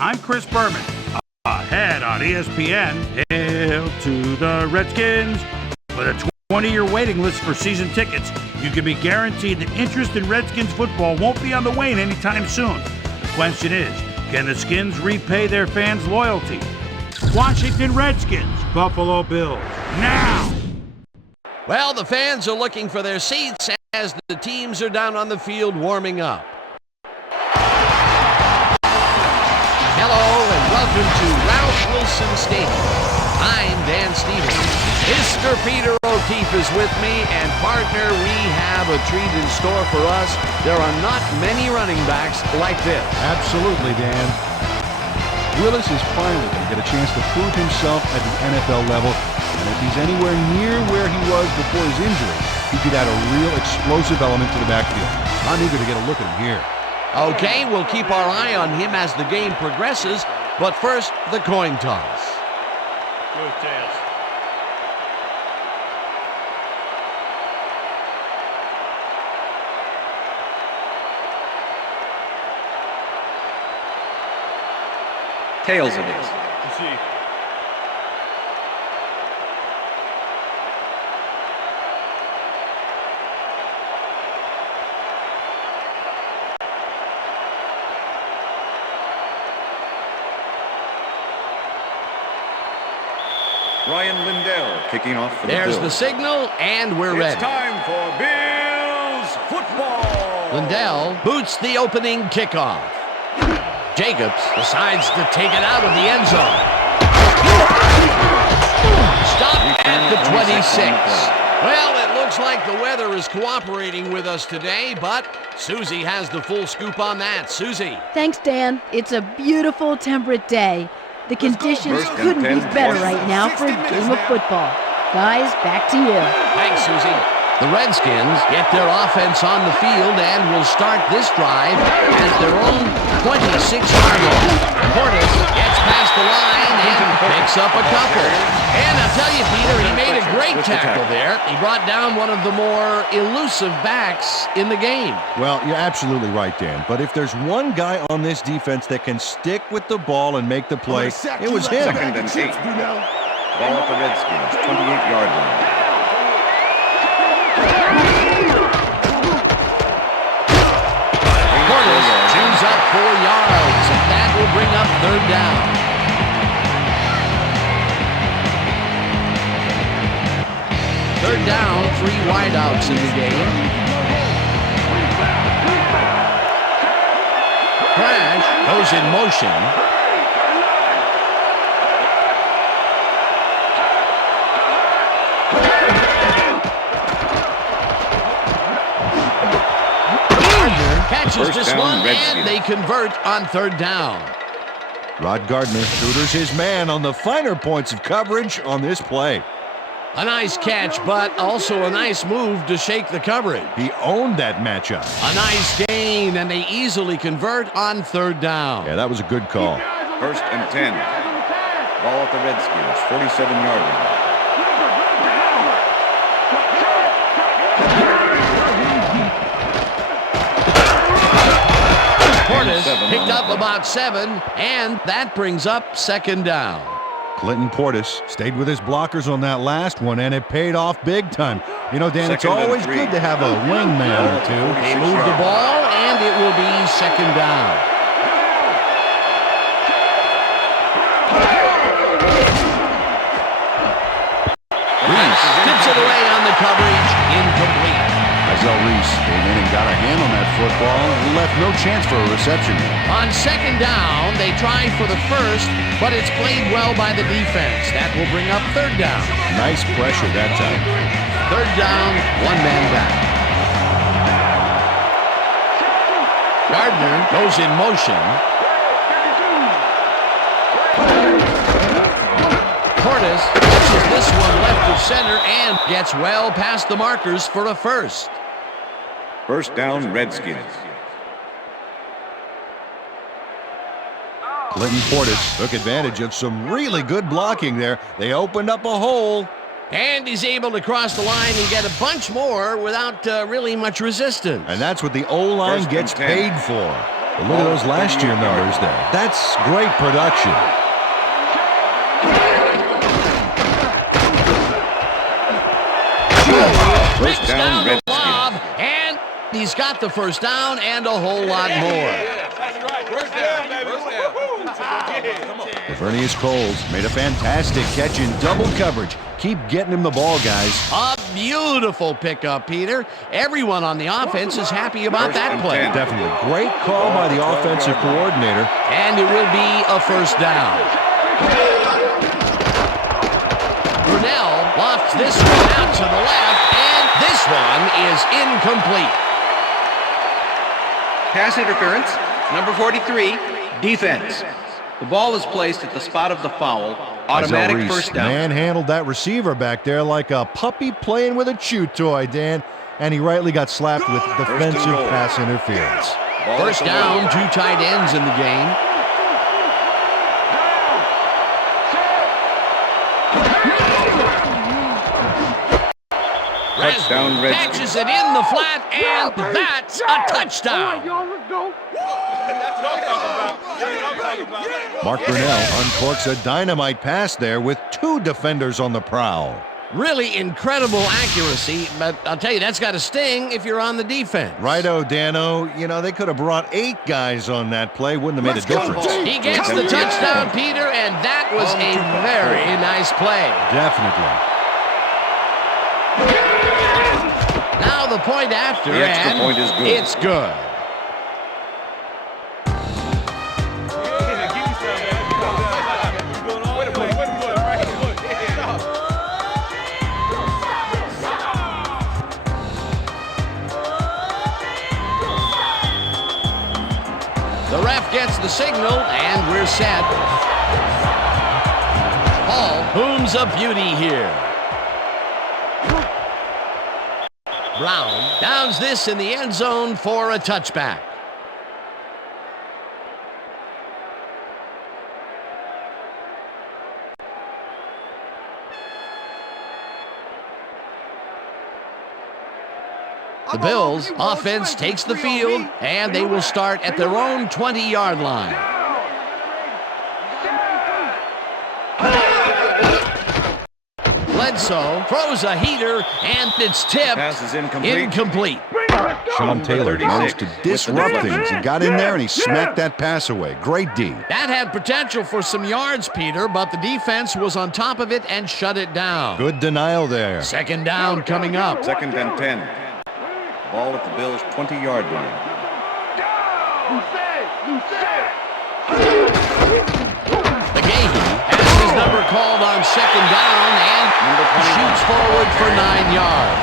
I'm Chris Berman. Ahead on ESPN, hail to the Redskins. With a 20-year waiting list for season tickets, you can be guaranteed that interest in Redskins football won't be on the wane anytime soon. The question is, can the Skins repay their fans' loyalty? Washington Redskins, Buffalo Bills, now! Well, the fans are looking for their seats as the teams are down on the field warming up. Hello and welcome to Ralph Wilson Stadium. I'm Dan Stevens. Mr. Peter O'Keefe is with me, and partner, we have a treat in store for us. There are not many running backs like this. Absolutely, Dan. Willis is finally going to get a chance to prove himself at the NFL level, and if he's anywhere near where he was before his injury, he could add a real explosive element to the backfield. I'm eager to get a look at him here. Okay, we'll keep our eye on him as the game progresses, but first, the coin toss. Good tails. Tails it is. Ryan Lindell kicking off for the Bills. There's the signal, and we're ready. It's time for Bills football. Lindell boots the opening kickoff. Jacobs decides to take it out of the end zone. Stopped at the 26. Well, it looks like the weather is cooperating with us today, but Susie has the full scoop on that. Susie. Thanks, Dan. It's a beautiful, temperate day. The conditions couldn't be better right now for a game of football. Guys, back to you. Thanks, Susie. The Redskins get their offense on the field and will start this drive at their own 26-yard line. Portis gets past the line and picks up a couple. And I'll tell you, Peter, he made a great tackle there. He brought down one of the more elusive backs in the game. Well, you're absolutely right, Dan. But if there's one guy on this defense that can stick with the ball and make the play, it was him. 2nd and 8. Ball at the Redskins, 28-yard line. Portis chews up 4 yards, and that will bring up 3rd down. Third down, 3 wideouts in the game. Crash goes in motion. Catches this one, and they convert on 3rd down. Rod Gardner shooters his man on the finer points of coverage on this play. A nice catch, but also a nice move to shake the coverage. He owned that matchup. A nice gain, and they easily convert on 3rd down. Yeah, that was a good call. 1st and 10. Ball at the Redskins, 47-yard line. Portis picked up about 7, and that brings up 2nd down. Clinton Portis stayed with his blockers on that last one, and it paid off big time. You know, Dan, it's always good to have a wingman or two. They move the ball, and it will be 2nd down. Reese tips it away on the coverage, incomplete. Reese came in and got a hand on that football and left no chance for a reception. On 2nd down, they try for the first, but it's played well by the defense. That will bring up 3rd down. Nice pressure that time. 3rd down, 1 man back. Gardner goes in motion. Portis catches this one left of center and gets well past the markers for a first. 1st down, Redskins. Clinton Portis took advantage of some really good blocking there. They opened up a hole. And he's able to cross the line and get a bunch more without really much resistance. And that's what the O-line gets paid for. But look at those last year numbers there. That's great production. First down, Redskins. And he's got the first down and a whole lot more. Lavernius Coles made a fantastic catch in double coverage. Keep getting him the ball, guys. A beautiful pickup, Peter. Everyone on the offense is happy about that play. Definitely a great call by the offensive coordinator. And it will be a first down. Brunell lofts this one out to the left, and this one is incomplete. Pass interference, number 43, defense. The ball is placed at the spot of the foul. Automatic first down. Manhandled that receiver back there like a puppy playing with a chew toy, Dan. And he rightly got slapped with defensive pass interference. First down, 2 tight ends in the game. Touchdown, Redskins. Catches it in the flat, and that's a touchdown. Mark Brunell uncorks a dynamite pass there with 2 defenders on the prowl. Really incredible accuracy, but I'll tell you, that's got to sting if you're on the defense. Righto, Dano. You know, they could have brought 8 guys on that play. Wouldn't have made a difference. He gets the touchdown, Peter, and that was a very nice play. Definitely. Now the point after, The extra and point is good. It's good. The ref gets the signal, and we're set. Hall booms a beauty here. Brown downs this in the end zone for a touchback. The Bills' offense takes the field, and they will start at their own 20-yard line. Bledsoe throws a heater, and it's tipped. Pass is incomplete. Incomplete. Sean Taylor 36 managed to with the disrupt deflection. things. He got in there and he smacked that pass away. Great D. That had potential for some yards, Peter, but the defense was on top of it and shut it down. Good denial there. Second down coming up. Second and 10. Ball at the Bills' 20-yard line. McGahee has his number called on second down and shoots forward for 9 yards.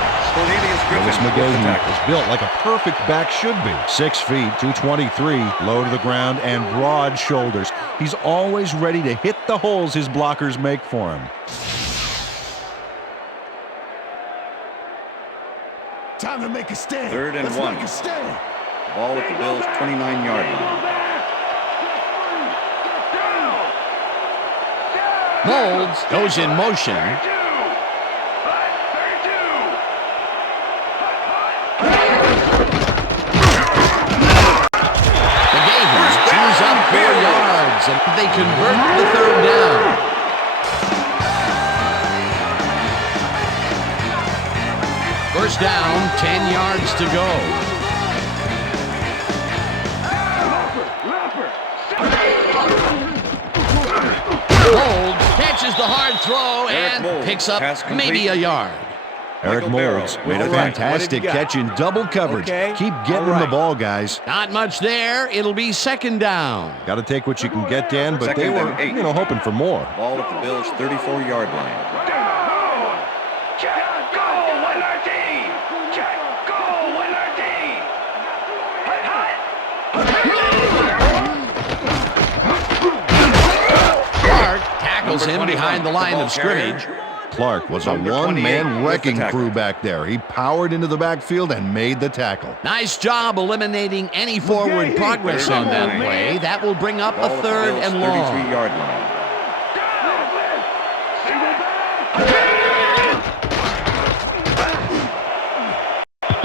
Willis McGahee is built like a perfect back should be. 6 feet, 223, low to the ground, and broad shoulders. He's always ready to hit the holes his blockers make for him. Time to make a stand. Third and 1. Make a stand. Ball at the Bills' 29-yard line. Molds goes in motion. McGahee chews up 4 yards, and they convert the third down. First down, 10 yards to go. Mold catches the hard throw and Mold, picks up pass complete. maybe a yard. Eric Molds made a fantastic catch in double coverage. Keep getting him the ball, guys. Not much there. It'll be second down. Got to take what you can get, Dan, but they Second were, and 8. hoping for more. Ball at the Bills' 34-yard line. Clark tackles him behind the line of scrimmage. Clark was a Number one-man 28 with wrecking the tackle. crew back there. He powered into the backfield and made the tackle. Nice job eliminating any forward progress on that play. That will bring up Ball a at the third Bills' and long. 33-yard line.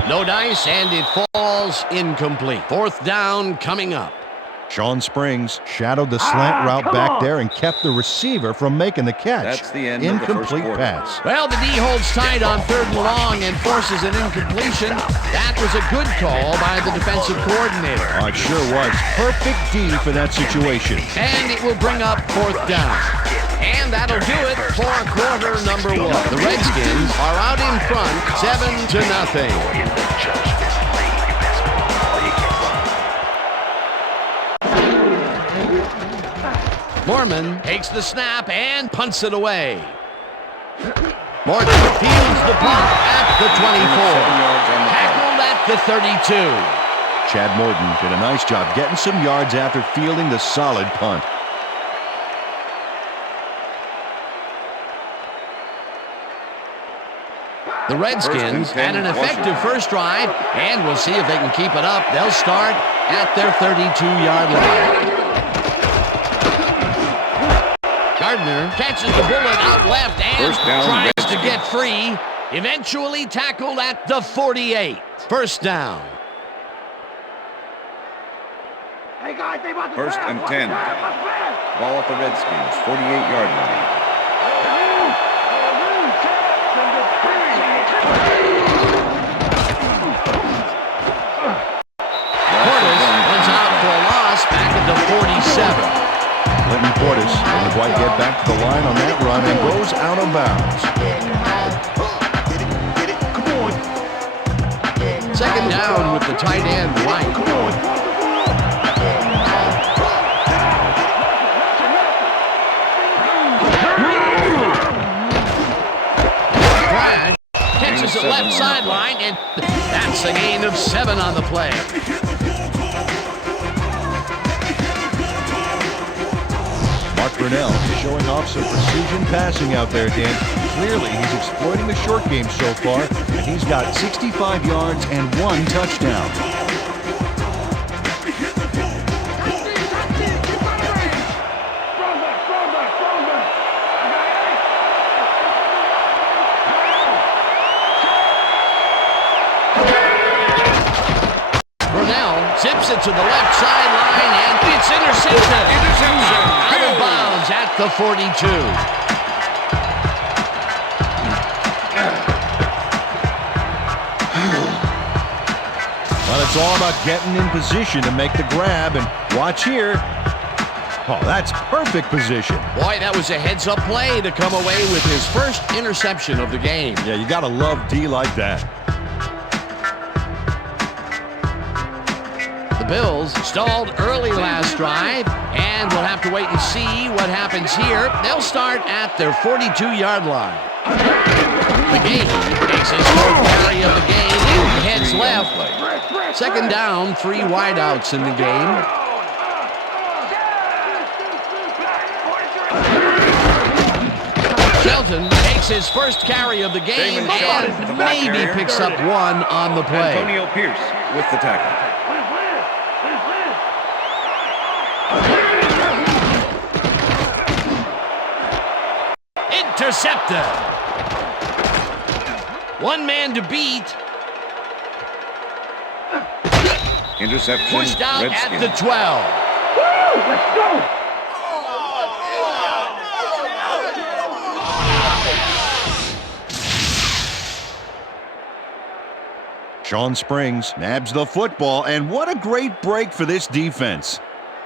No dice, and it falls incomplete. Fourth down coming up. Sean Springs shadowed the slant route back there and kept the receiver from making the catch. That's the end of the first Incomplete quarter. pass. Well, the D holds tight on 3rd and long and forces an incompletion. That was a good call by the defensive coordinator. Oh, it sure was. Perfect D for that situation. And it will bring up 4th down. And that'll do it for quarter number 1. The Redskins are out in front, 7-0. Mormon takes the snap and punts it away. Morton fields the punt at the 24. Tackled at the 32. Chad Morton did a nice job getting some yards after fielding the solid punt. The Redskins had an effective first drive, and we'll see if they can keep it up. They'll start at their 32-yard line. Gardner catches the bullet out left and tries to get free. Eventually tackled at the 48. First down. 1st and 10. Ball at the Redskins, 48-yard line. Portis runs out for a loss back at the 47. Clinton Portis didn't quite get back to the line on that run and goes out of bounds. Second down with the tight end right. Crash catches the left sideline, and that's a gain of 7 on the play. Mark Brunell showing off some precision passing out there, Dan. Clearly, he's exploiting the short game so far, and he's got 65 yards and 1 touchdown. Brunell zips it to the left sideline, and it's intercepted. Out of bounds at the 42. Well, it's all about getting in position to make the grab, and watch here. Oh, that's perfect position. Boy, that was a heads-up play to come away with his first interception of the game. Yeah, you gotta love D like that. The Bills stalled early last drive, and we'll have to wait and see what happens here. They'll start at their 42-yard line. McGahee takes his 4th carry of the game and heads left. Second down, 3 wideouts in the game. Shelton takes his first carry of the game and maybe picks up 1 on the play. Antonio Pierce with the tackle. Intercepted. 1 man to beat. Interception. Pushed out Redskins. at the 12. Let's go! Sean Springs nabs the football, and what a great break for this defense.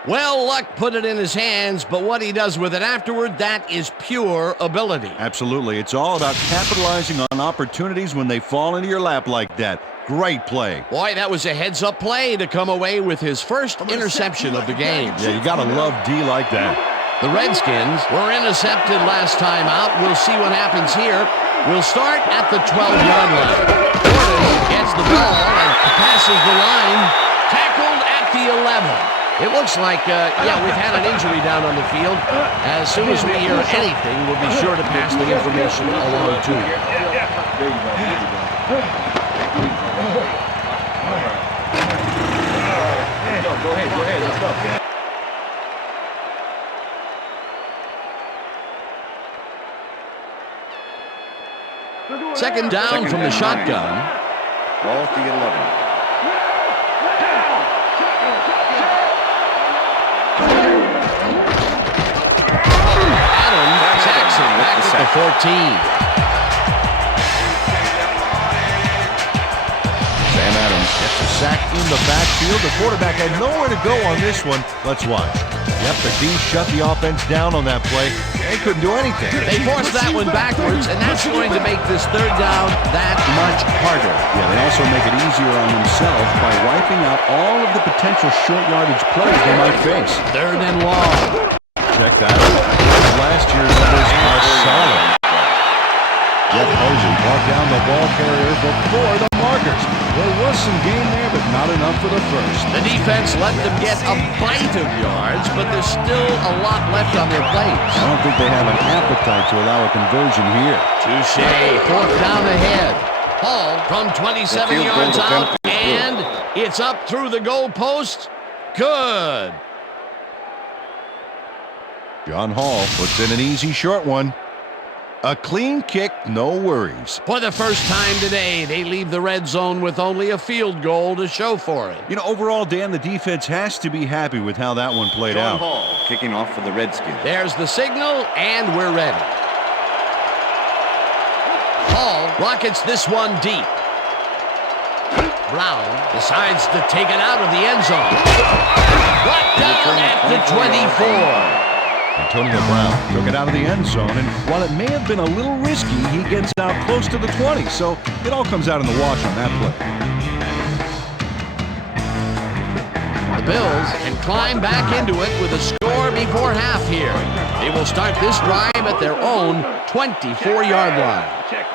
Well, luck put it in his hands, but what he does with it afterward, that is pure ability. Absolutely. It's all about capitalizing on opportunities when they fall into your lap like that. Great play. Boy, that was a heads-up play to come away with his first interception of the game. Yeah, you gotta love D like that. The Redskins were intercepted last time out. We'll see what happens here. We'll start at the 12-yard line. Portis gets the ball and passes the line. Tackled at the 11. It looks like, we've had an injury down on the field. As soon as we hear anything, we'll be sure to pass the information along to you. Go ahead, let's go. Second down from the shotgun. Ball at the 11. the 14. Sam Adams gets a sack in the backfield. The quarterback had nowhere to go on this one. Let's watch. Yep, the D shut the offense down on that play. They couldn't do anything. They forced that one backwards, and that's going to make this third down that much harder. Yeah, they also make it easier on themselves by wiping out all of the potential short yardage plays they might face. Third and long. Check that out. Last year's numbers are solid. Jeff Posey brought down the ball carrier before the markers. There was some gain there, but not enough for the first. The defense let them get a bite of yards, but there's still a lot left on their plates. I don't think they have an appetite to allow a conversion here. Touche. Fourth down ahead. Hall from 27 yards out, and it's up through the goalpost. Good. John Hall puts in an easy short one. A clean kick, no worries. For the first time today, they leave the red zone with only a field goal to show for it. You know, overall, Dan, the defense has to be happy with how that one played John out. Hall kicking off for the Redskins. There's the signal, and we're ready. Hall rockets this one deep. Brown decides to take it out of the end zone. Brought down at the 24. Antonio Brown took it out of the end zone, and while it may have been a little risky, he gets out close to the 20, so it all comes out in the wash on that play. The Bills can climb back into it with a score before half here. They will start this drive at their own 24-yard line.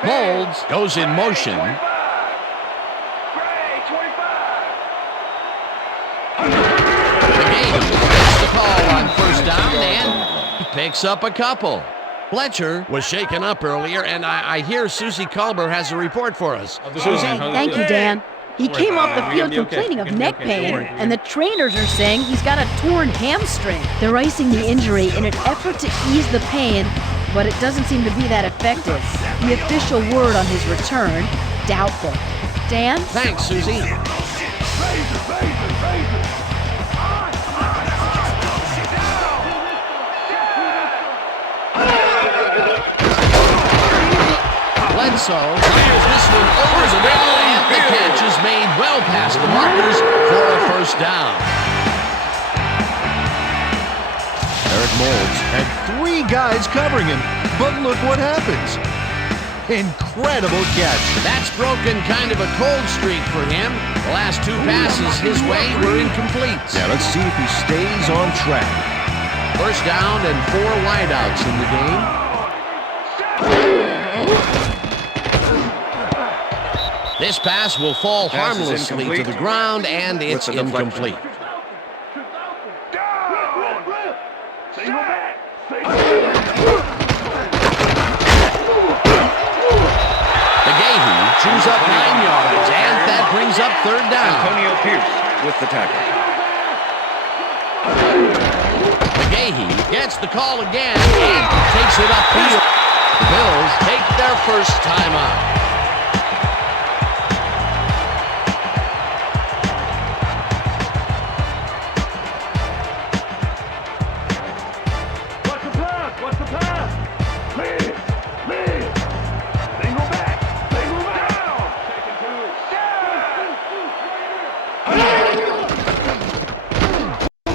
Molds goes in motion. The game gets the call on first down and picks up a couple. Fletcher was shaken up earlier, and I hear Susie Culber has a report for us. Susie? Thank you, Dan. He came off the field complaining of neck pain, and the trainers are saying he's got a torn hamstring. They're icing the injury in an effort to ease the pain, but it doesn't seem to be that effective. The official word on his return, doubtful. Dan? Thanks, Susie. Bledsoe fires this one over the middle, and the catch is made well past the markers for a first down. Eric Molds had 3 guys covering him, but look what happens. Incredible catch. That's broken kind of a cold streak for him. The last 2 passes his way were incomplete. Now let's see if he stays on track. First down and 4 wideouts in the game. This pass will fall harmlessly to the ground, and it's incomplete. McGahee chews up 9 yards, and that brings up third down. Antonio Pierce with the tackle. McGahee gets the call again and takes it upfield. The Bills take their first timeout.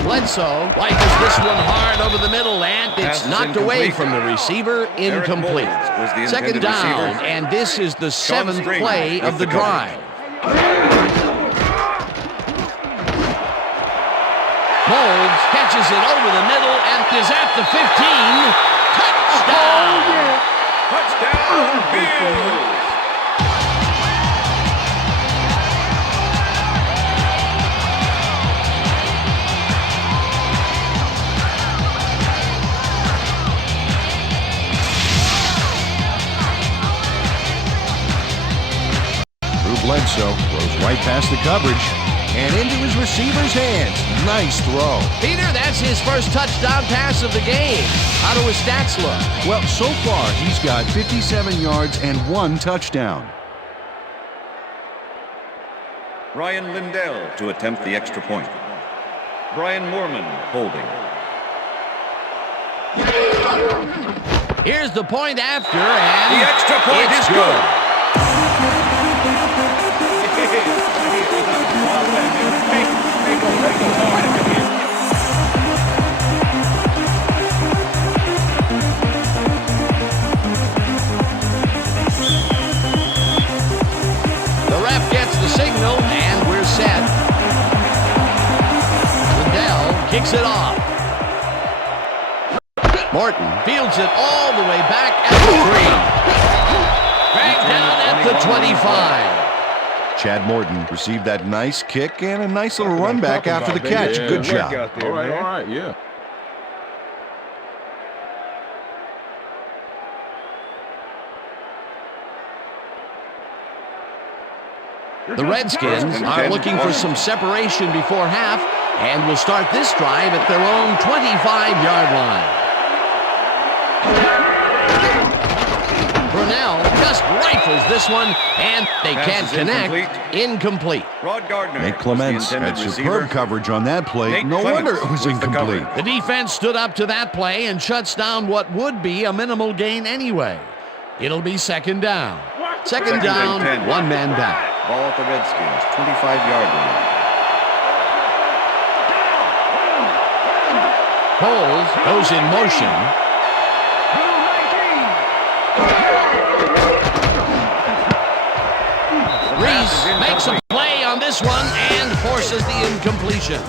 Bledsoe rifles this one hard over the middle, and it's knocked away from the receiver, incomplete. Second down, and this is the 7th play of the drive. Molds catches it over the middle and is at the 15. Touchdown! Touchdown, Bills! Bledsoe goes right past the coverage and into his receiver's hands. Nice throw. Peter, that's his first touchdown pass of the game. How do his stats look? Well, so far, he's got 57 yards and 1 touchdown. Ryan Lindell to attempt the extra point. Brian Moorman holding. Here's the point after, and The extra point it's is good. The ref gets the signal, and we're set. Liddell kicks it off. Morton fields it all the way back at the 3. Dragged down at the 25. Chad Morton received that nice kick and a nice little run back after the catch. Good job. All right, yeah. The Redskins are looking for some separation before half and will start this drive at their own 25-yard line. Brunell just rifles this one, and they can't connect. Incomplete. Rod Gardner. Nate Clements was the had intended superb receiver. coverage on that play. Nate No Clements wonder it was was the incomplete. cover. The defense stood up to that play and shuts down what would be a minimal gain anyway. It'll be second down. Second and down, 10. one man down. Ball at the Redskins, 25-yard line. Bowles goes in motion. Reese makes a play on this one and forces the incompletion.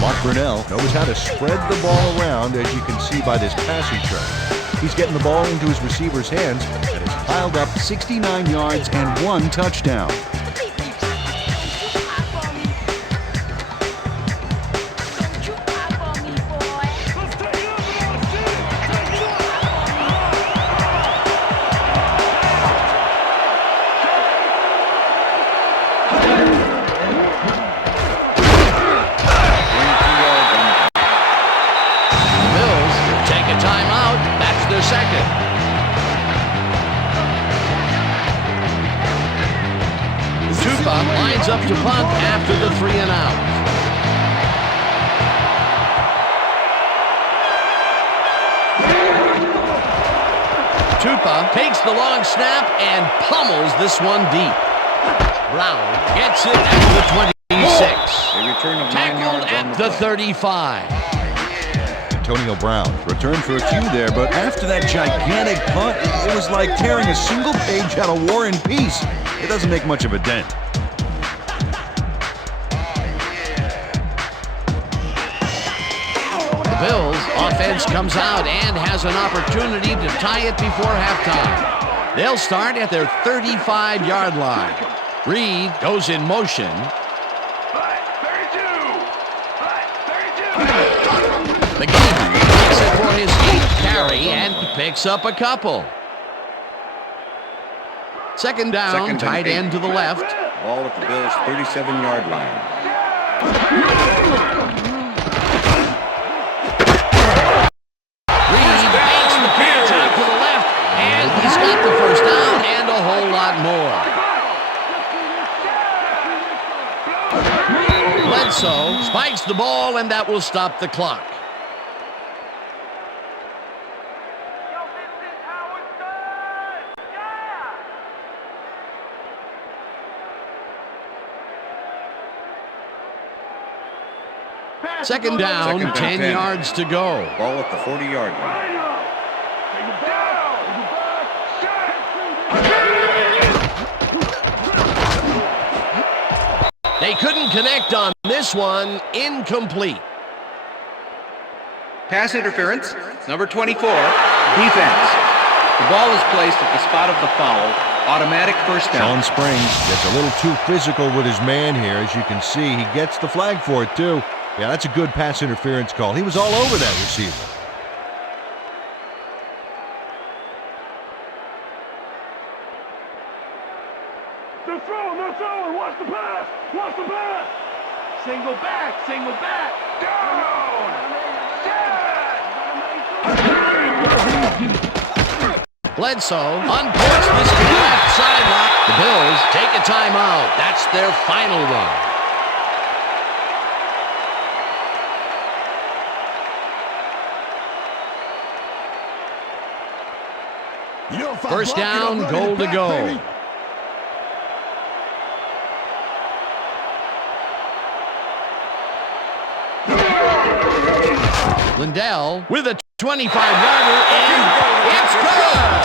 Mark Brunell knows how to spread the ball around, as you can see by this passing track. He's getting the ball into his receiver's hands and has piled up 69 yards and 1 touchdown. Lines up to punt after the 3 and out. Tupa takes the long snap and pummels this one deep. Brown gets it at the 26. A return of 9 Tackled yards on at the 35. Antonio Brown returned for a few there, but after that gigantic punt, it was like tearing a single page out of War and Peace. It doesn't make much of a dent. The Bills offense comes out and has an opportunity to tie it before halftime. They'll start at their 35-yard line. Reed goes in motion. McGee takes it for his 8th carry and picks up a couple. Second down, tight end to the left. Ball at the Bills' 37-yard line. Reed makes the pitch out to the left, and he's got the first down and a whole lot more. Bledsoe spikes the ball, and that will stop the clock. Second down, 10 yards to go. Ball at the 40-yard line. They couldn't connect on this one. Incomplete. Pass interference, number 24, defense. The ball is placed at the spot of the foul. Automatic first down. Sean Springs gets a little too physical with his man here. As you can see, he gets the flag for it, too. Yeah, that's a good pass interference call. He was all over that receiver. They're throwing, watch the pass, Single back, down, Bledsoe unports this to the left sideline. The Bills take a timeout. That's their final one. First down, goal to go. Lindell with a 25-yarder, and it's good!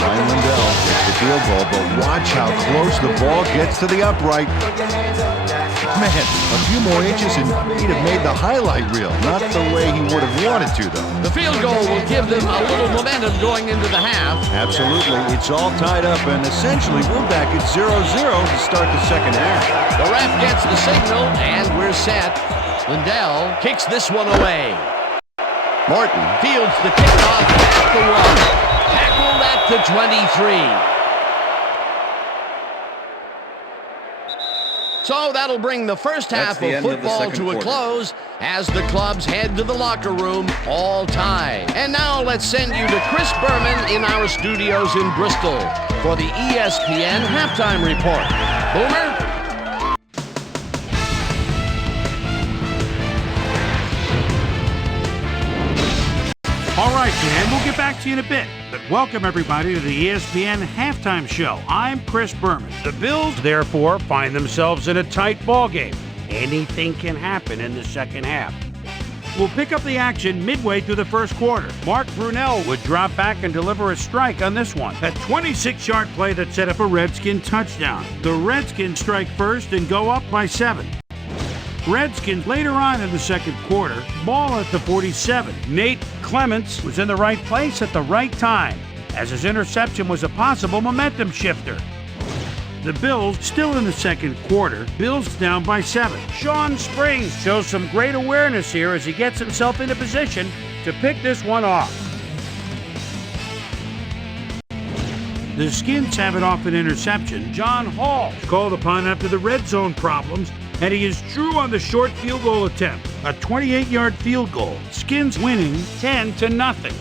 Ryan Lindell gets the field goal, but watch how close the ball gets to the upright. Man, a few more inches and he'd have made the highlight reel. Not the way he would have wanted to, though. The field goal will give them a little momentum going into the half. Absolutely. It's all tied up, and essentially we're back at 0-0 to start the second half. The ref gets the signal, and we're set. Lindell kicks this one away. Morton fields the kickoff at the 1. Tackled at the 23. So that'll bring the first half of football to a close as the clubs head to the locker room all tied. And now let's send you to Chris Berman in our studios in Bristol for the ESPN halftime report. Boomer? All right, Dan, we'll get back to you in a bit. But welcome, everybody, to the ESPN Halftime Show. I'm Chris Berman. The Bills, therefore, find themselves in a tight ball game. Anything can happen in the second half. We'll pick up the action midway through the first quarter. Mark Brunell would drop back and deliver a strike on this one. A 26-yard play that set up a Redskin touchdown. The Redskins strike first and go up by 7. Redskins later on in the second quarter, ball at the 47. Nate Clements was in the right place at the right time, as his interception was a possible momentum shifter. The Bills still in the second quarter, Bills down by 7. Sean Springs shows some great awareness here as he gets himself into position to pick this one off. The Skins have it off an interception. John Hall is called upon after the red zone problems, and he is true on the short field goal attempt. A 28-yard field goal. Skins winning 10-0.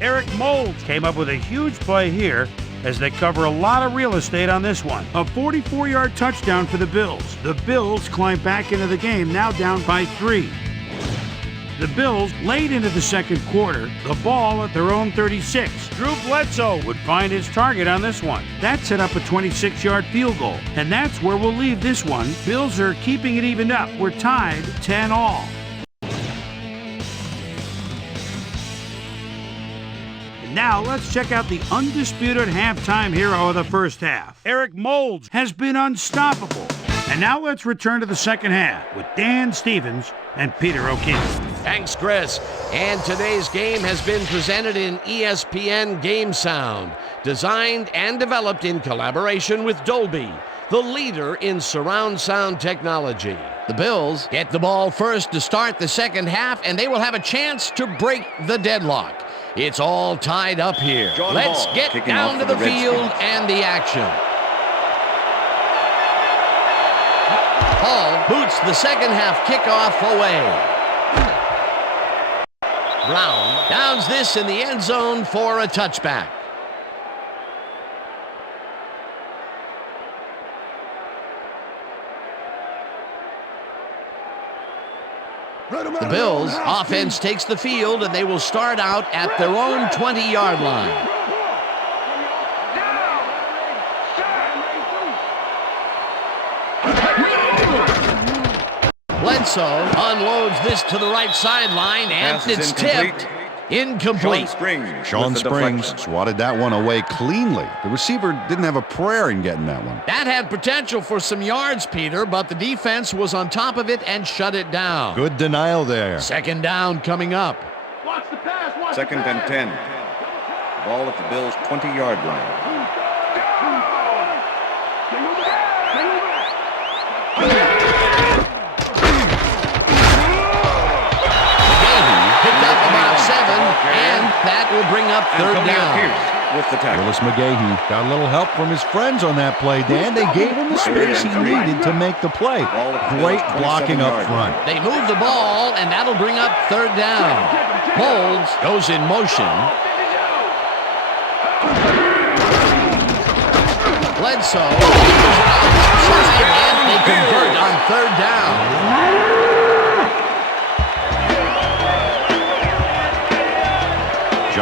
Eric Moulds came up with a huge play here as they cover a lot of real estate on this one. A 44-yard touchdown for the Bills. The Bills climb back into the game, now down by 3. The Bills late into the second quarter, the ball at their own 36. Drew Bledsoe would find his target on this one. That set up a 26-yard field goal, and that's where we'll leave this one. Bills are keeping it evened up. We're tied 10-all. Now let's check out the undisputed halftime hero of the first half. Eric Moulds has been unstoppable. And now let's return to the second half with Dan Stevens and Peter O'Keefe. Thanks, Chris. And today's game has been presented in ESPN Game Sound, designed and developed in collaboration with Dolby, the leader in surround sound technology. The Bills get the ball first to start the second half, and they will have a chance to break the deadlock. It's all tied up here. Let's get down to the field and the action. Hall boots the second half kickoff away. Brown downs this in the end zone for a touchback. The Bills offense takes the field, and they will start out at their own 20-yard line. Bledsoe unloads this to the right sideline, and it's tipped. Incomplete. Sean Springs swatted that one away cleanly. The receiver didn't have a prayer in getting that one. That had potential for some yards, Peter, but the defense was on top of it and shut it down. Good denial there. Second down coming up. Second and 10. Ball at the Bills' 20-yard line. And that will bring up third down. With the tackle. Willis McGahee got a little help from his friends on that play, Dan. They gave him the space he needed to make the play. Great blocking up front. They move the ball, and that'll bring up third down. Moulds goes in motion. Bledsoe goes outside, and they convert on third down.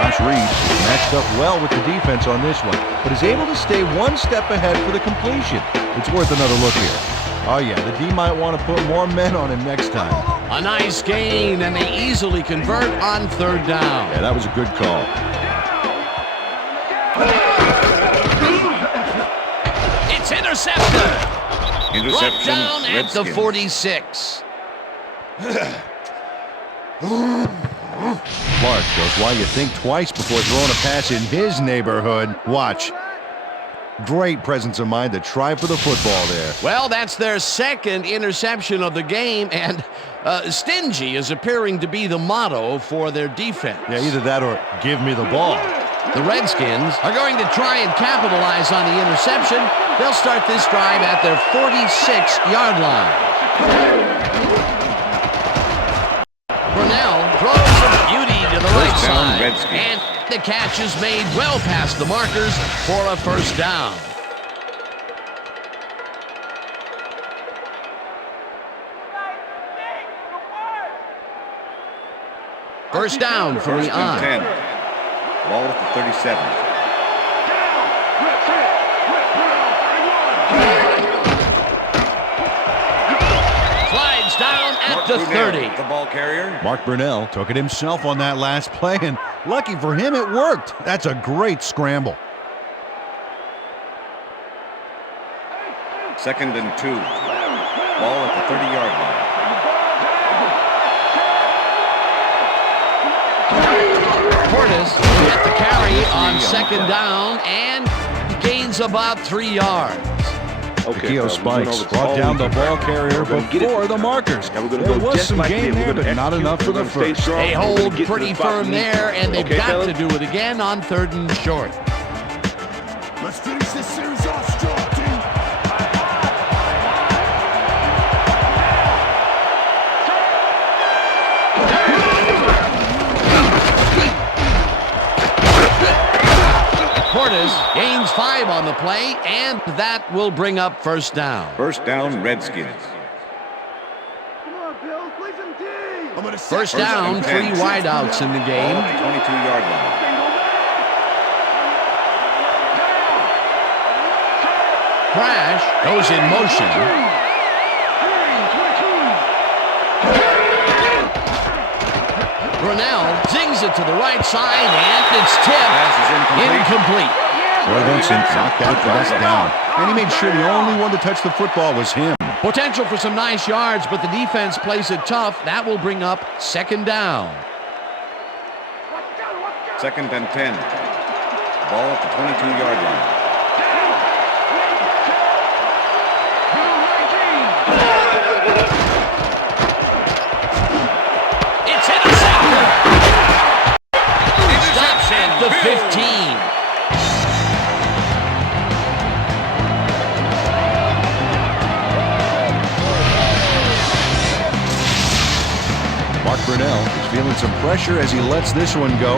Josh Reed matched up well with the defense on this one, but is able to stay one step ahead for the completion. It's worth another look here. Oh yeah, the D might want to put more men on him next time. A nice gain, and they easily convert on third down. Yeah, that was a good call. It's intercepted. Interception. Brought down at the 46. Clark shows why you think twice before throwing a pass in his neighborhood. Watch. Great presence of mind to try for the football there. Well, that's their second interception of the game, and stingy is appearing to be the motto for their defense. Yeah, either that or give me the ball. The Redskins are going to try and capitalize on the interception. They'll start this drive at their 46-yard line. Brunell throws a beauty to the right side, and the catch is made well past the markers for a first down. First down for the on. 10. Ball at the 37. Slides down at the 30. The ball carrier. Mark Brunell took it himself on that last play, and lucky for him, it worked. That's a great scramble. 2nd and 2. Ball at the 30-yard line. Portis will get the carry on second down and gains about 3 yards. Keo Spikes brought down the ball carrier before the markers. There was some game there, but not enough for the first. They hold pretty firm there, and they've got to do it again on 3rd and short. Let's finish this series off strong, team. Portis gains 5 on the play, and that will bring up first down. First down, Redskins. First down, 3 wideouts in the game. Ball at the 22-yard line. Crash goes in motion. Brunell zings it to the right side, and it's tipped. Incomplete. Roy Vincent knocked that pass down, and he made sure the only one to touch the football was him. Potential for some nice yards, but the defense plays it tough. That will bring up second down. 2nd and 10. Ball at the 22-yard line. It's intercepted. Stops at the 15. Mark Brunell is feeling some pressure as he lets this one go,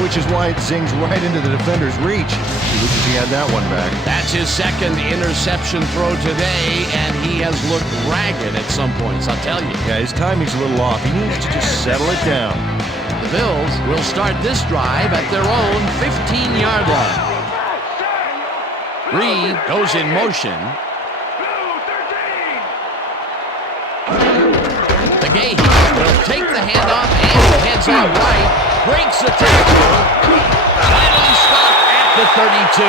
which is why it zings right into the defender's reach. He wishes he had that one back. That's his second interception throw today, and he has looked ragged at some points, I'll tell you. Yeah, his timing's a little off. He needs to just settle it down. The Bills will start this drive at their own 15-yard line. Reed goes in motion. McGahee will take the handoff and heads out right. Breaks the tackle. Finally stopped at the 32.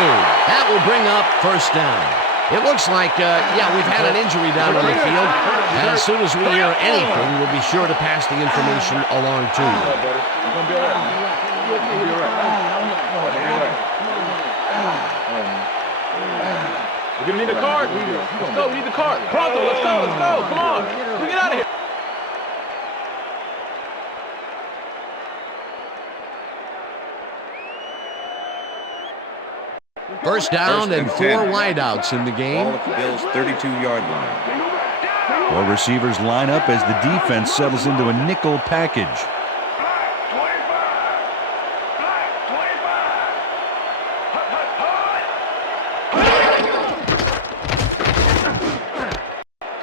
That will bring up first down. It looks like, we've had an injury down on the field. And as soon as we hear anything, we'll be sure to pass the information along to you. We're gonna need a card. Let's go. We need the card. Pronto. Let's go. Let's go. Come on. We get out of here. First down First and and 4 10. wideouts in the game. Ball at the Bills' 32-yard line. 4 receivers line up as the defense settles into a nickel package.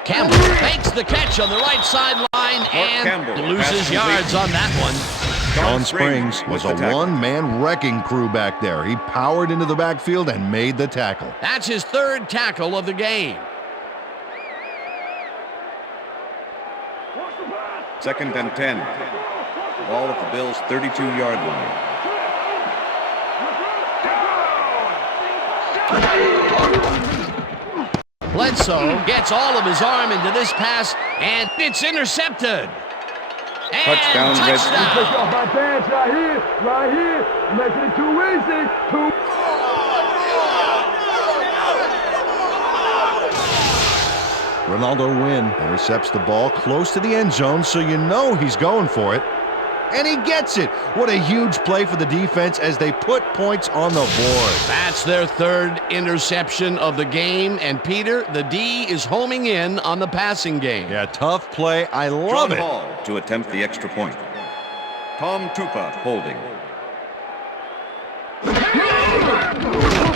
Campbell makes the catch on the right sideline and Campbell loses passes yards on that one. John Springs was a one-man wrecking crew back there. He powered into the backfield and made the tackle. That's his third tackle of the game. Second and 10. Ball at the Bills' 32-yard line. Bledsoe gets all of his arm into this pass, and it's intercepted. And Touchdown, touchdown. Take off my pants right here, making it too easy. Ronaldo Wynn intercepts the ball close to the end zone, so you know he's going for it. And he gets it. What a huge play for the defense as they put points on the board. That's their third interception of the game, and Peter, the D is homing in on the passing game. Yeah, tough play. I love it. Hall to attempt the extra point. Tom Tupa holding.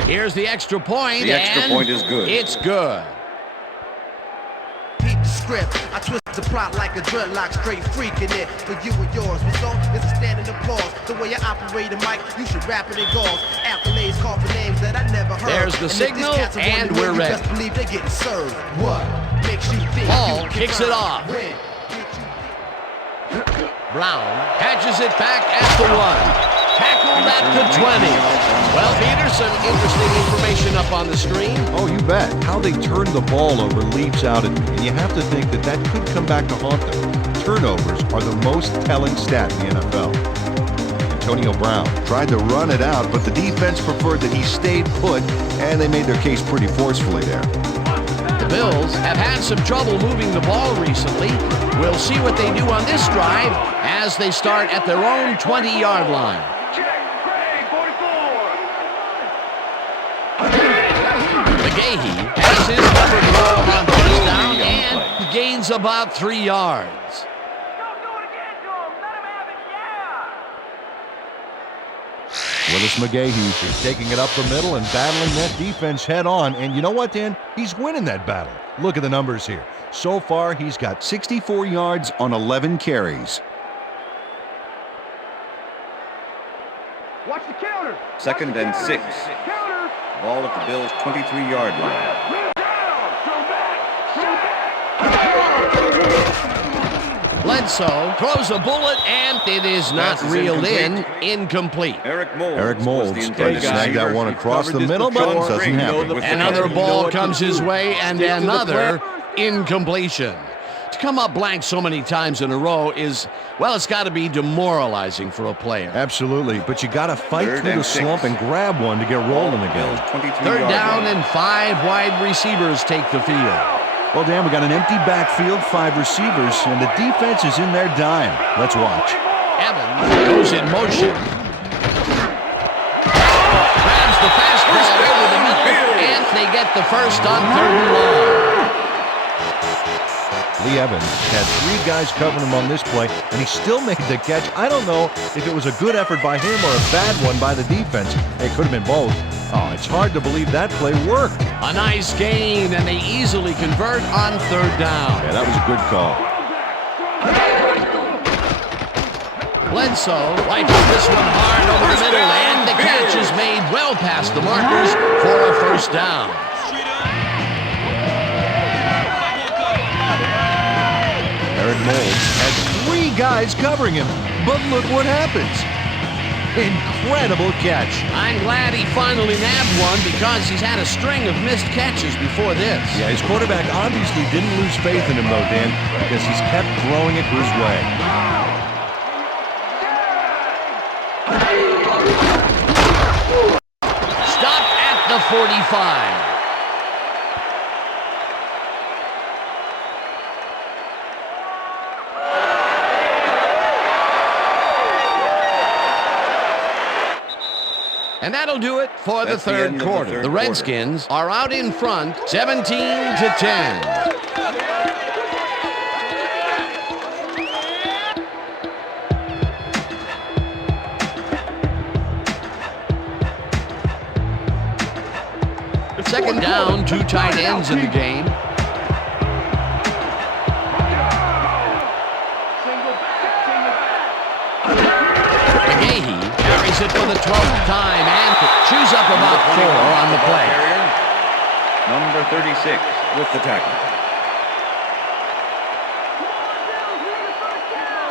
Here's the extra point. The extra point is good. It's good. Beat the script. I twist the plot like a dreadlock, straight freaking it for you and yours. Result is a standing applause. The way I operate a mic, you should rap it in gauze. Accolades call for names that I never heard. There's the signal, and we're ready. Just believe they're getting served. What makes you think Ball you kicks can it off. win? Brown catches it back at the 1. Tackled at the 20. Well, Peter, some interesting information up on the screen. Oh, you bet. How they turn the ball over leaps out at me, and you have to think that that could come back to haunt them. Turnovers are the most telling stat in the NFL. Antonio Brown tried to run it out, but the defense preferred that he stayed put, and they made their case pretty forcefully there. The Bills have had some trouble moving the ball recently. We'll see what they do on this drive as they start at their own 20-yard line. McGahee has his covered ball on first down and gains about 3 yards. Willis McGahee is taking it up the middle and battling that defense head on. And you know what, Dan? He's winning that battle. Look at the numbers here. So far, he's got 64 yards on 11 carries. Watch the counter. Second and 6. Counter. Ball at the Bills' 23-yard line. Bledsoe throws a bullet, and it is not Pass is reeled in. incomplete. Incomplete. Eric Moulds. Eric Moulds was the tried to intended snag that receiver. one across the middle, but it doesn't happen. Another ball comes his way, and another incompletion. To come up blank so many times in a row is, well, it's got to be demoralizing for a player. Absolutely, but you got to fight Third through and the 6. slump and grab one to get rolling Bills' again. 23-yard Third down line. and 5 wide receivers take the field. Well, Dan, we got an empty backfield, 5 receivers, and the defense is in their dime. Let's watch. Evans goes in motion. Grabs the fastball over the middle, and they get the first on 3rd and long. Lee Evans had 3 guys covering him on this play, and he still made the catch. I don't know if it was a good effort by him or a bad one by the defense. It could have been both. Oh, it's hard to believe that play worked. A nice gain, and they easily convert on 3rd down. Yeah, that was a good call. Bledsoe rifles this one hard over the middle, and the catch is made well past the markers for a first down. Aaron Moulds had 3 guys covering him, but look what happens. Incredible catch. I'm glad he finally nabbed one because he's had a string of missed catches before this. Yeah, his quarterback obviously didn't lose faith in him, though, Dan, because he's kept throwing it his way. Stop at the 45. And that'll do it for the That's the third end of the quarter. third The quarter. Redskins are out in front, 17-10. Second down, 2 tight ends in the game. it for the 12th time and chews up about 4 on the play. Number 36 with the tackle.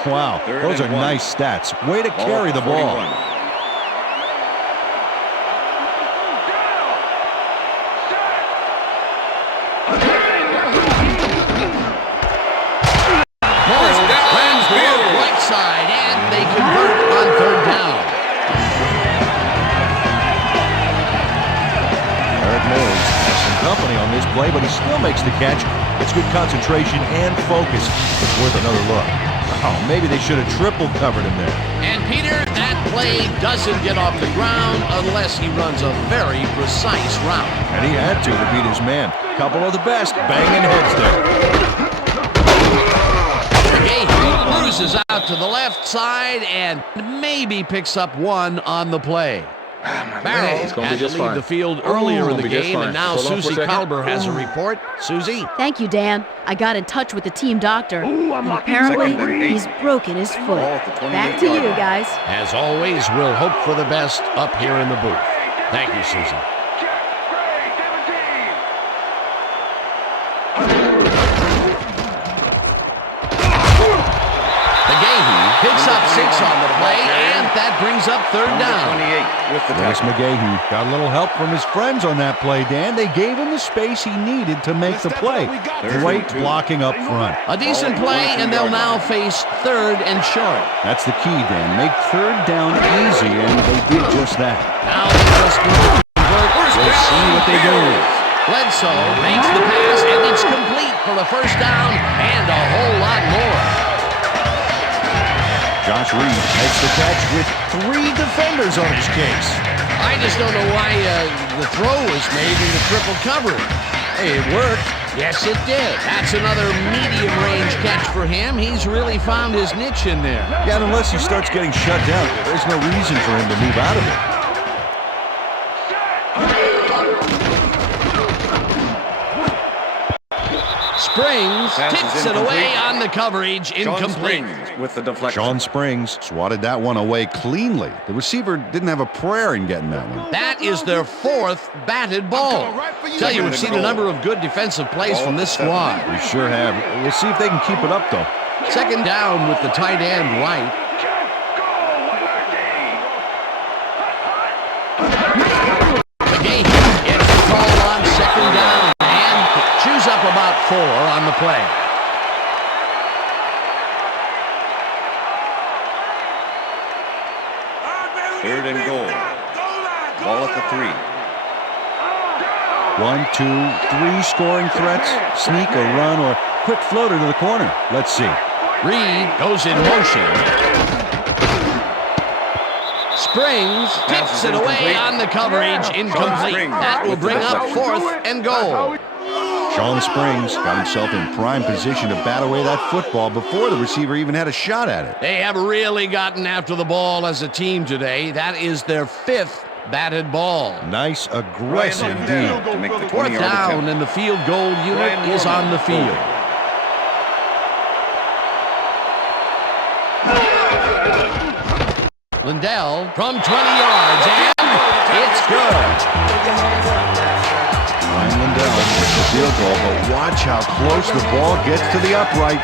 Wow, those are nice stats. Way to carry the ball. Runs the right side, and they convert on 3rd down. Eric Mills has some company on this play, but he still makes the catch. It's good concentration and focus. It's worth another look. Oh, maybe they should have triple covered him there. And Peter, that play doesn't get off the ground unless he runs a very precise route. And he had to beat his man. Couple of the best banging heads there. He cruises out to the left side and maybe picks up 1 on the play. Barrow had to leave the field earlier in the game, and now Susie Kalber has a report. Susie? Thank you, Dan. I got in touch with the team doctor. And apparently, he's broken his foot. Back to you, guys. As always, we'll hope for the best up here in the booth. Thank you, Susie. Picks up 6 on the play, and that brings up 3rd down. 28 with the Dennis tackle. McGahee got a little help from his friends on that play, Dan. They gave him the space he needed to make the play. Great blocking up front. A decent play, and they'll now face 3rd and short. That's the key, Dan. Make 3rd down easy, and they did just that. Now they just need to convert. We'll see what they do. Bledsoe makes the pass, and it's complete for the 1st down and a whole lot more. Josh Reed makes the catch with 3 defenders on his case. I just don't know why the throw was made into triple coverage. Hey, it worked. Yes, it did. That's another medium-range catch for him. He's really found his niche in there. Yeah, and unless he starts getting shut down, there's no reason for him to move out of it. Springs tips it away on the coverage, incomplete. With the deflection. Sean Springs swatted that one away cleanly. The receiver didn't have a prayer in getting that one. That is their 4th batted ball. Tell you, we've seen a number of good defensive plays from this squad. We sure have. We'll see if they can keep it up, though. 2nd down with the tight end right. McGahee gets the call on 2nd down and chews up about 4 on the play. Third and goal. Ball at the 3. 1, 2, 3 scoring threats. Sneak, a run, or quick floater to the corner. Let's see. Reed goes in motion. Springs tips it away on the coverage, incomplete. That will bring up 4th and goal. Sean Springs got himself in prime position to bat away that football before the receiver even had a shot at it. They have really gotten after the ball as a team today. That is their 5th batted ball. Nice, aggressive D. To make the 4th 20-yard down, attempt. and the field goal unit is on the field. Lindell from 20 yards, and it's good. Ryan Lindell makes the field goal, but watch how close the ball gets to the upright.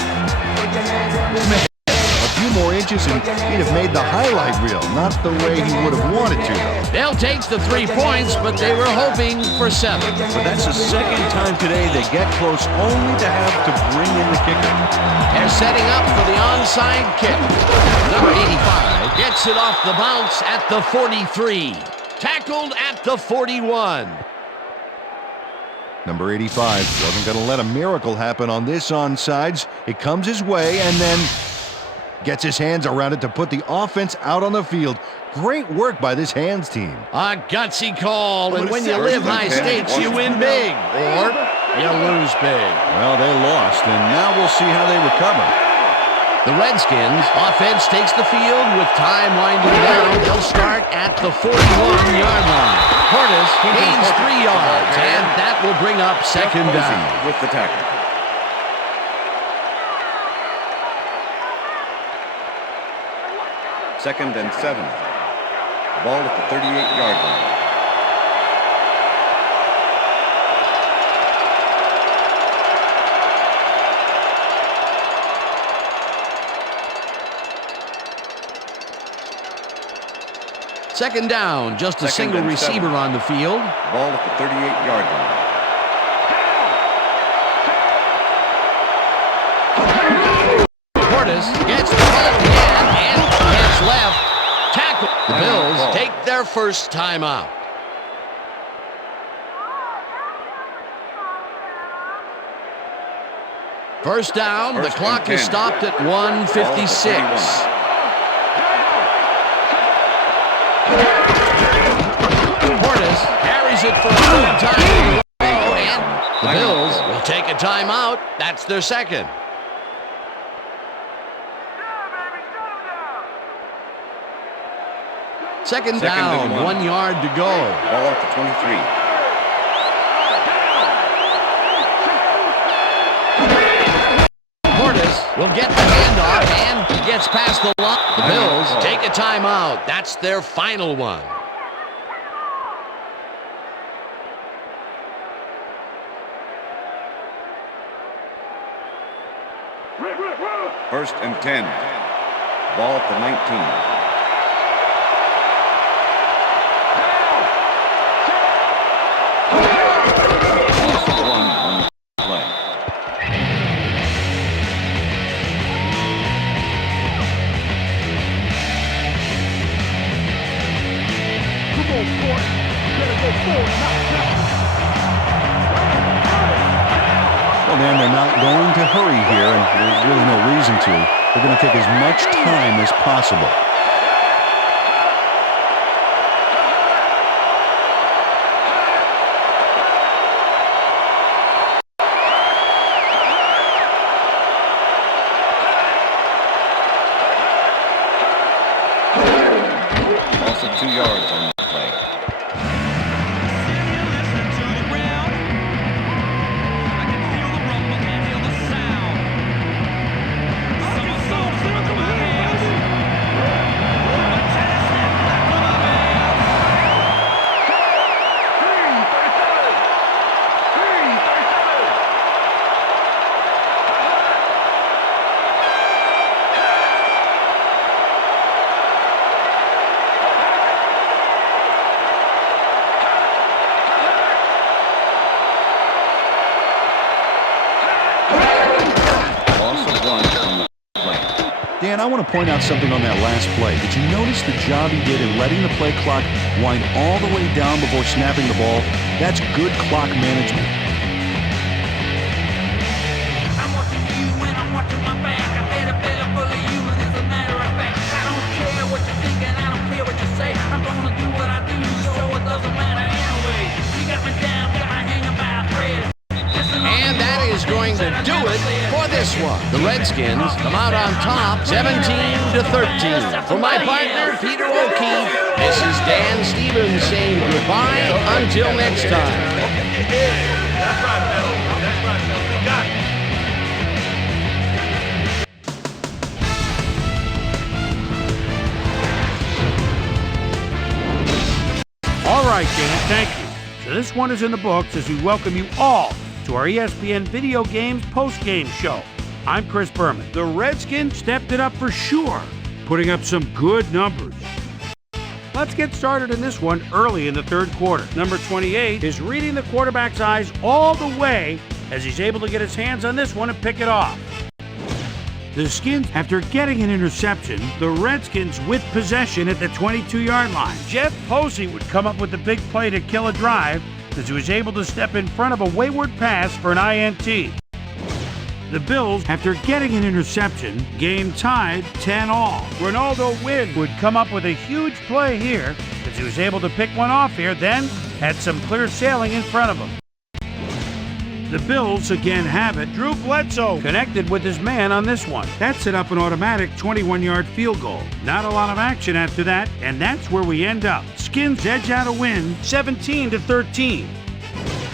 A few more inches and he'd have made the highlight reel. Not the way he would have wanted to, though. Dell takes the 3 points, but they were hoping for 7. But that's the 2nd time today they get close only to have to bring in the kicker. They're setting up for the onside kick. Number 85 gets it off the bounce at the 43. Tackled at the 41. Number 85 wasn't going to let a miracle happen on this onside. It comes his way and then gets his hands around it to put the offense out on the field. Great work by this hands team. A gutsy call, and when you live high stakes, you win big, or you lose big. Well, they lost, and now we'll see how they recover. The Redskins offense takes the field with time winding down. They'll start at the 41-yard line. Portis gains 3 yards, and that will bring up 2nd down. With the tackle. Second and 7. Ball at the 38-yard line. Second down, just a single receiver on the field. Ball at the 38-yard line. Portis gets the ball again and gets left. Tackle. The Bills take their first timeout. First down, the clock is stopped at 1:56. Portis carries it for a third time. And the Bills will take a timeout. That's their second. Second down, 1 yard to go. Ball at the 23. Portis will get the handoff and gets past the line. The Bills take a timeout. That's their final one. First and 10. Ball at the 19. Well, Dan, they're not going to hurry here, and there's really no reason to. They're going to take as much time as possible. Also 2 yards on that play. Dan, I want to point out something on that last play. Did you notice the job he did in letting the play clock wind all the way down before snapping the ball? That's good clock management. I'm watching you and I'm watching my back. I bet a better bully you, and as a matter of fact, I don't care what you think and I don't care what you say. I'm gonna do what I do, so it doesn't matter anyway. You got me down, got my hanging by a thread. And that is going to do it for this one. The Redskins come out on top, 17-13. For my partner, Peter O'Keefe, this is Dan Stevens saying goodbye until next time. That's right, Bill. That's right, Bill. We got it. All right, Dan, thank you. So this one is in the books as we welcome you all to our ESPN Video Games post-game show. I'm Chris Berman. The Redskins stepped it up for sure, putting up some good numbers. Let's get started in this one early in the third quarter. Number 28 is reading the quarterback's eyes all the way as he's able to get his hands on this one and pick it off. The Skins, after getting an interception, the Redskins with possession at the 22-yard line. Jeff Posey would come up with the big play to kill a drive as he was able to step in front of a wayward pass for an INT. The Bills, after getting an interception, game tied 10-all. Ronaldo Wynn would come up with a huge play here as he was able to pick one off here, then had some clear sailing in front of him. The Bills again have it. Drew Bledsoe connected with his man on this one. That set up an automatic 21-yard field goal. Not a lot of action after that, and that's where we end up. Skins edge out a win, 17-13.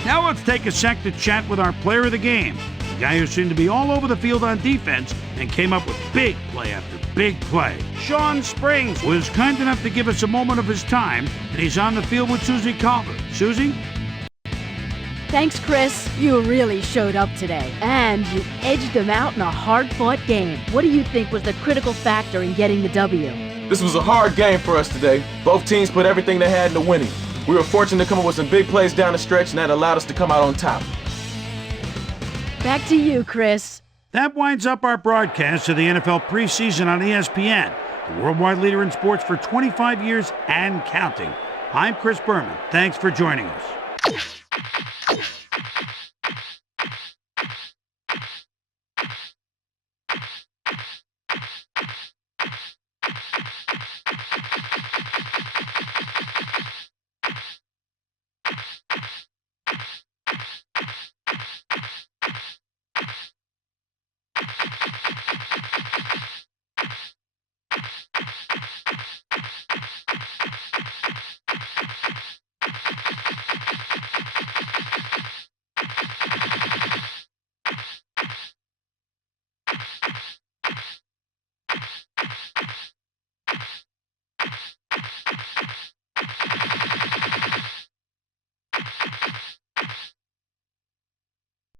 Now let's take a sec to chat with our player of the game. guy who seemed to be all over the field on defense and came up with big play after big play. Sean Springs was kind enough to give us a moment of his time, and he's on the field with Susie Calvert. Susie? Thanks, Chris. You really showed up today. And you edged them out in a hard-fought game. What do you think was the critical factor in getting the W? This was a hard game for us today. Both teams put everything they had into winning. We were fortunate to come up with some big plays down the stretch, and that allowed us to come out on top. Back to you, Chris. That winds up our broadcast of the NFL preseason on ESPN, the worldwide leader in sports for 25 years and counting. I'm Chris Berman. Thanks for joining us.